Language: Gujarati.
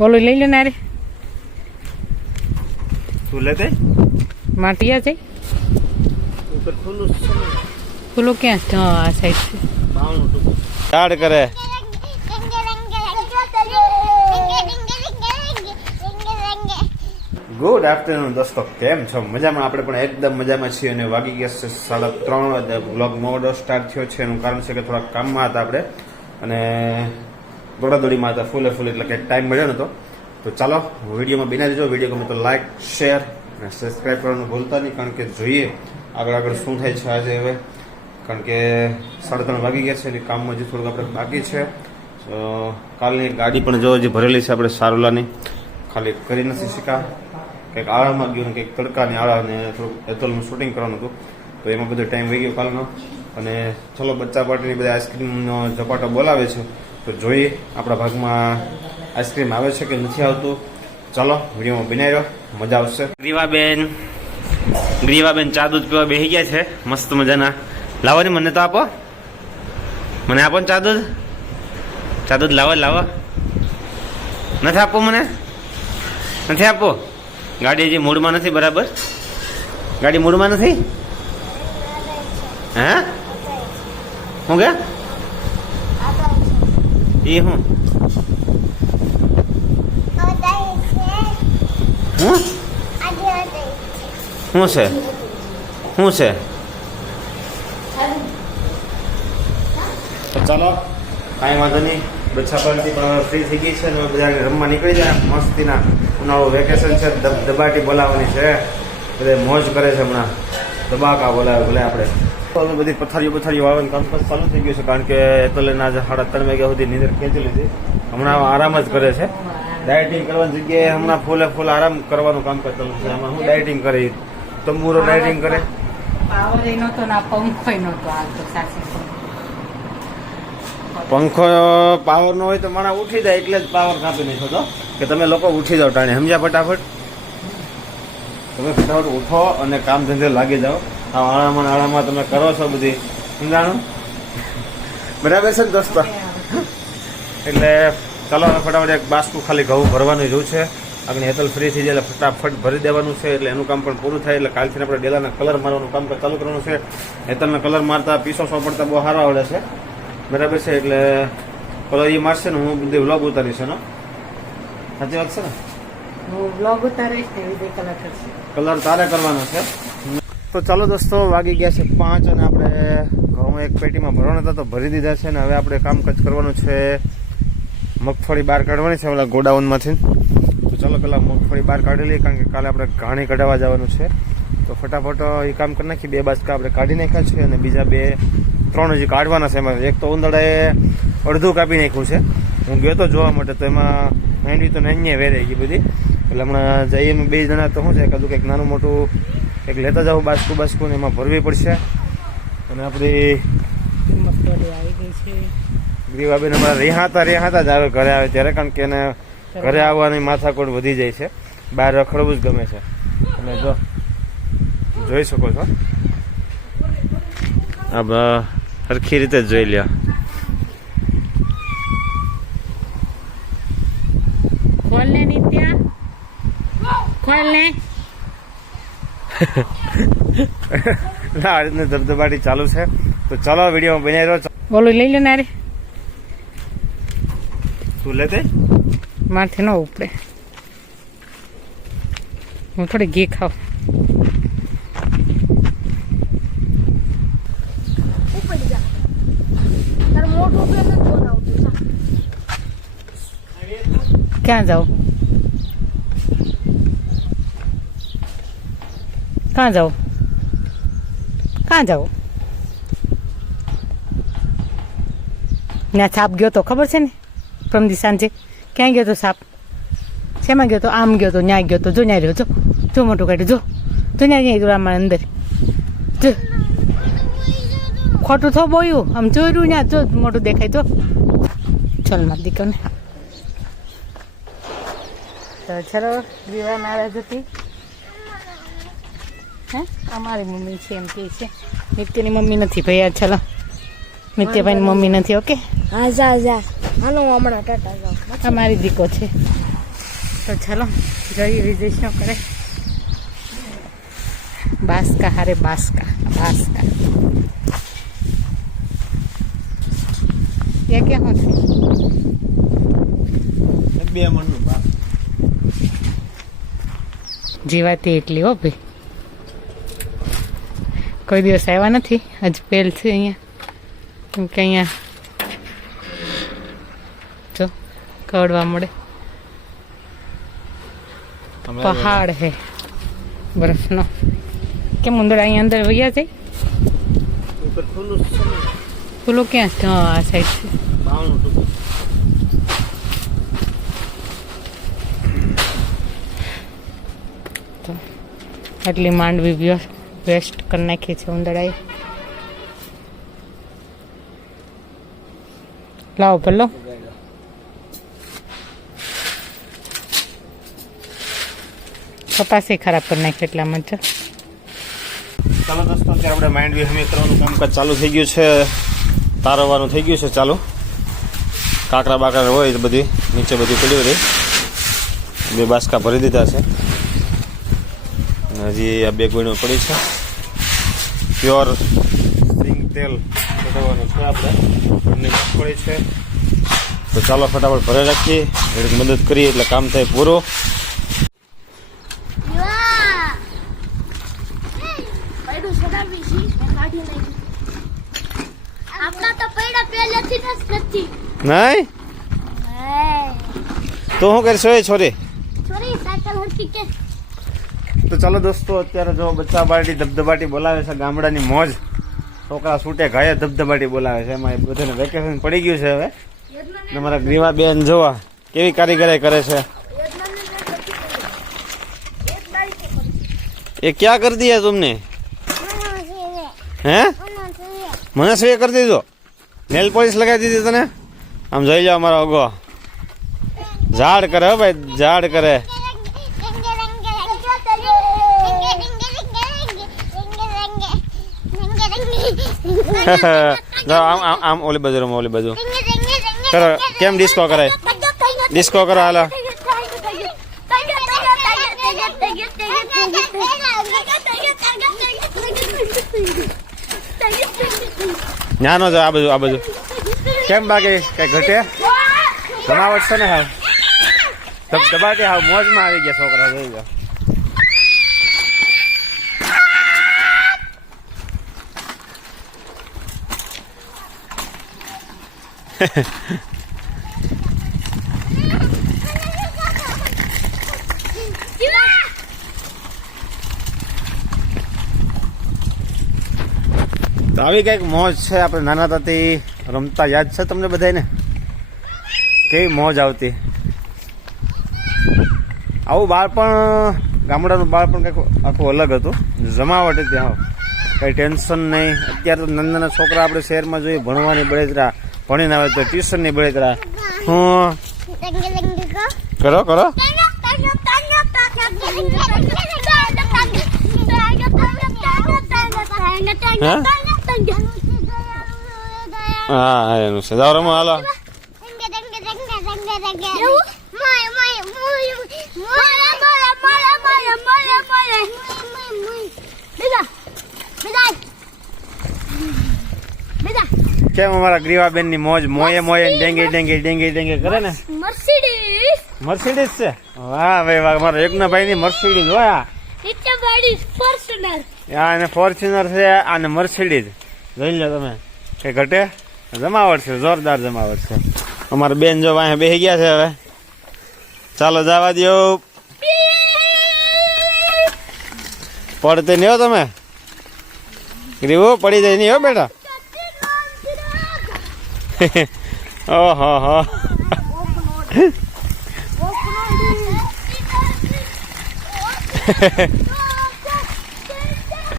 બોલો લઈ લે ના રે તું લેતે માટિયા છે ઉપર ખુલ્લું છે ખુલ્લો ક્યાં છે આ સાઈડ છે બાવણું ટુકું સ્ટાર્ટ કરે ગુડ આફ્ટરનૂન દોસ્તો, કેમ છો? મજામાં? આપણે પણ એકદમ મજામાં છીએ અને વાગી ગયા છે 3:30. બ્લોગ મોડો સ્ટાર્ટ થયો છે. એનું કારણ છે કે થોડા કામમાં હતા આપણે અને દોડાદોડીમાં હતા, ફૂલે એટલે કે ટાઈમ મળ્યો નતો. તો ચાલો વિડીયોમાં બિના દેજો. વિડીયો ગમે તો લાઈક, શેર અને સબસ્ક્રાઈબ કરવાનું ભૂલતા નહીં, કારણ કે જોઈએ આગળ શું થાય છે આજે. હવે કારણ કે 3:30 વાગી ગયા છે અને કામમાં હજી થોડુંક આપણે બાકી છે. કાલની ગાડી પણ જો હજી ભરેલી છે આપણે સારુલાની, ખાલી કરી નથી શીખા. કંઈક આળામાં ગયું ને કંઈક તડકાની આળાને થોડુંક એતલનું શૂટિંગ કરવાનું હતું, તો એમાં બધો ટાઈમ વહી ગયો કાલનો. અને ચલો બચ્ચા પાર્ટીની બધા આઈસ્ક્રીમનો ઝપાટો બોલાવે છે, તો જોઈએ આપણા ભાગમાં આઈસ્ક્રીમ આવે છે કે નથી આવતું. ચાલો વિડીયોમાં બનાવી રહ્યો, મજા આવશે. ગ્રીવાબેન ચા દૂધ પીવા બેસી ગયા છે મસ્ત મજાના. લાવો ને, મને તો આપો, મને આપો ને ચા દૂધ લાવો નથી આપો, મને નથી આપો. ગાડી હજી મૂડમાં નથી બરાબર, ગાડી મૂડમાં નથી. હે શું કે એ હું શું છે તો ચાલો કાંઈ વાંધો નહીં. બચ્ચા પાર્ટી પણ ફ્રી થઈ ગઈ છે ને બધા રમવા નીકળી જાય. મસ્તીના ઉનાળુ વેકેશન છે, દબાટી બોલાવવાની છે, બધા મોજ કરે છે હમણાં. દબાકા બોલાવે ભલે આપણે. બધી પથારીઓ આવવાનું કામકાજ ચાલુ થઈ ગયું છે, કારણ કે એતલેના 3:30 વાગ્યા સુધી નીંદર ખેંચી લીધી. હમણાં આરામ જ કરે છે. ડાયટિંગ કરવાની જગ્યાએ હમણાં ફૂલે આરામ કરવાનું કામકાજ ચાલુ છે. આમાં હું ડાયટિંગ કરે, તંબુરો ડાયટિંગ કરે. પંખો પાવર નો હોય તો માણસ ઉઠી જાય, એટલે જ પાવર કાપી નાખ્યો તો કે તમે લોકો ઉઠી જાઓ ટાણે. સમજ્યા? ફટાફટ તમે ફટાફટ ઉઠો અને કામ ધંધે લાગી જાઓ. આ આળામાં તમે કરો છો બધી, સમજાણું? બરાબર છે ને દોસ્તો? એટલે ચાલો ફટાફટ એક બાસ્કુ ખાલી ઘઉં ભરવાનું જોવું છે. આગળ હેતલ ફ્રી થઈ જાય એટલે ફટાફટ ભરી દેવાનું છે, એટલે એનું કામ પણ પૂરું થાય. એટલે કાલથી આપણે ડેલાના કલર મારવાનું કામ ચાલુ કરવાનું છે. હેતલના કલર મારતા પીસો સોંપડતા બહુ સારા આવડે છે, બરાબર છે? એટલે કલર એ મારશે ને હું બધી વ્લોગ ઉતારીશ એનો. સાચી વાત છે ને? કલર તારે કરવાનો છે. તો ચાલો દોસ્તો, વાગી ગયા છે 5 અને આપણે ઘઉં એક પેટીમાં ભરવાના હતા તો ભરી દીધા છે. ને હવે આપણે કામકાજ કરવાનું છે. મગફળી બહાર કાઢવાની છે ઓલા ગોડાઉનમાંથી. તો ચાલો પેલા મગફળી બહાર કાઢી લઈએ, કારણ કે કાલે આપણે ઘાણી કઢાવવા જવાનું છે. તો ફટાફટ એ કામ કરી નાખી. 2 બાજકા આપણે કાઢી નાખ્યા છે અને બીજા 3 હજી કાઢવાના છે. એમાં એક તો ઉંદરડાએ અડધું કાપી નાખ્યું છે. હું ગયો તો જોવા માટે, તો એમાં માંડવી તો નાની વેરાઈ ગઈ બધી. એટલે હમણાં જઈએ 2 જણા તો શું છે, એકાદું કંઈક નાનું મોટું એક લેતા જાવ બાસ્કુ ને એમાં ભરવી પડશે. અને આપણી ગ્રીવાબેન અમારા રેહાતા જ આવે ઘરે આવે ત્યારે, કારણ કે એને ઘરે આવવાની માથાકોટ વધી જાય છે. બહાર રખડવું જ ગમે છે. અને જો જોઈ શકો છો, આ સરખી રીતે જ જોઈ લ્યો. ખોલ ને નિત્યા, ખોલ ને. આ રીતની ધબધબાટી ચાલુ છે. તો ચાલો વિડીયોમાં બનાવી રહ્યો. બોલો લઈ લે ના રે તું લેતે માથે ન ઉપડે. હું થોડી ઘી ખાવ. ક્યાં જાઉં? ક્યાં જાઉં? ત્યાં સાપ ગયો તો ખબર છે ને પ્રમદી સાંજે? ક્યાં ગયો તો સાપ? શેમાં ગયો તો? આમ ગયો તો, ન્યા ગયો તો. જો ન્યા રહ્યો, જો મોટું કાઢ્યું, જો ન્યા આમાં અંદર. જો ખોટું થો બોયું, આમ જોયું ન્યા, જો મોટું દેખાય. જો ચલ મારી દીકરાને. તો ચલો દીવા નારાજ હતી. હે અમારી મમ્મી છે એમ કે છે. નિત્યની મમ્મી નથી ભાઈ. ચલો નિત્યભાઈની મમ્મી નથી. ઓકે, હા જા હાલો હમણાં ટાટા જાઓ. અમારી દીકો છે. તો ચાલો જોઈએ વિજય શું કરે. બાસકા હારે બાસકા બાસકા એ ક્યાં હું બે મણનું બાપ જીવાતી એટલી હો ભાઈ. કોઈ દિવસ આવ્યા નથી, આજ પહેલ છે અહીંયા. કેમ કે અહીંયા જો કવડવા મળે, પહાડ હે બરફનો. કેમ ઉંદર અહીંયા અંદર વૈયા જાય? ખુલ્લું ક્યાં છે? હા આ સાઈડ છે. તો આટલી માંડવી વેસ્ટ કરી નાખી છે ઉંદરાએ. લાવો પેલો કપાસે ખરાબ કરી નાખી એટલામાં જ. ચાલો દોસ્તો, અત્યારે આપણે માઇન્ડ વિહમી કરવાનું કામકાજ ચાલુ થઈ ગયું છે. તારવવાનું થઈ ગયું છે ચાલુ. કાંકરા બાકરા હોય તો બધી નીચે બધી પડ્યું રહી. 2 બાસકા ભરી દીધા છે. હજી આ 2 ગોળીઓ પડી છે. પ્યોર સિંગ તેલ બતાવવાનું છે આપણે. એમની પડી છે તો ચાલો ફટાફટ ભરે રાખીએ. થોડીક મદદ કરીએ એટલે કામ થાય પૂરું. નહીં તો શું કરશો એ છોરી? તો ચાલો દોસ્તો, અત્યારે જો બચ્ચા બાટી ધબધબાટી બોલાવે છે. ગામડાની મોજ. છોકરા છૂટે ઘાયે ધબધબાટી બોલાવે છે. એમાં બધાને વેકેશન પડી ગયું છે હવે. તમારા ગ્રીવા બેન જોવા કેવી કારીગરાઈ કરે છે. એ ક્યાં કરી દિયા तुमने? હે મને શું કરી દીધો? નેલ પોલિશ લગાવી દીધી તને? આમ જોઈ લો અમારો અગો ઝાડ કરે. હો ભાઈ ઝાડ કરે. આમ ઓલી બાજુ રમો, ઓલી બાજુ કરો. કેમ ડિસ્કો કરાય? ડિસ્કો કરો હાલો. નાનો જો આ બાજુ કેમ બાકી કઈ ઘટે? જમાવટ છે ને હાવ ધબધબાટી હાવ મોજમાં આવી ગયા છોકરા. જોઈ ગયો તો આવી કઈક મોજ છે. આપણે નાના તાતી રમતા યાદ છે તમને બધાને? કેવી મોજ આવતી. આવું બાળપણ, ગામડાનું બાળપણ કંઈક આખું અલગ હતું. જમાવટ હતી. હા કંઈ ટેન્શન નહીં. અત્યારે તો નાના નાના છોકરા આપણે શહેરમાં જોઈએ ભણવાની બળેતરા, ભણીને આવે તો ટ્યુશનની બળેતરા. હું કરો કરો હા એનું છે. જાઓ રમો હાલો. કેમ અમારા ગ્રીવાબેન ની મોજ? મોયે મોયે ડેંગી ડેંગી ડેંગી ડેંગી કરે ને. મર્સિડીઝ છે. વાહ ભાઈ વાહ. મારા એકના ભાઈ ની મર્સિડીઝ હોય. અને ફોર્ચ્યુનર છે અને મર્સિડીઝ. જોઈ લો તમે કઈ ઘટે. જમાવટ છે, જોરદાર જમાવટ છે. અમારા બેન જો વાંહે બેસી ગયા છે. હવે ચાલો જવા દો. પડતે નહીં હો તમે. ગ્રીવો પડી જાય નહીં હો બેટા. ઓહો